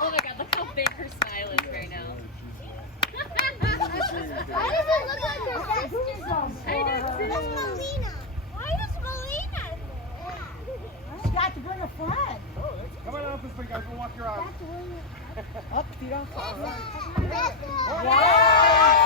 Oh my god, look how big her smile is right now. Why does it look like her sister's home? I do too. That's Melina. Why does Melina? She got to bring a friend. Come on out this way, guys. We'll walk your eyes. Up, feet on top. Wow!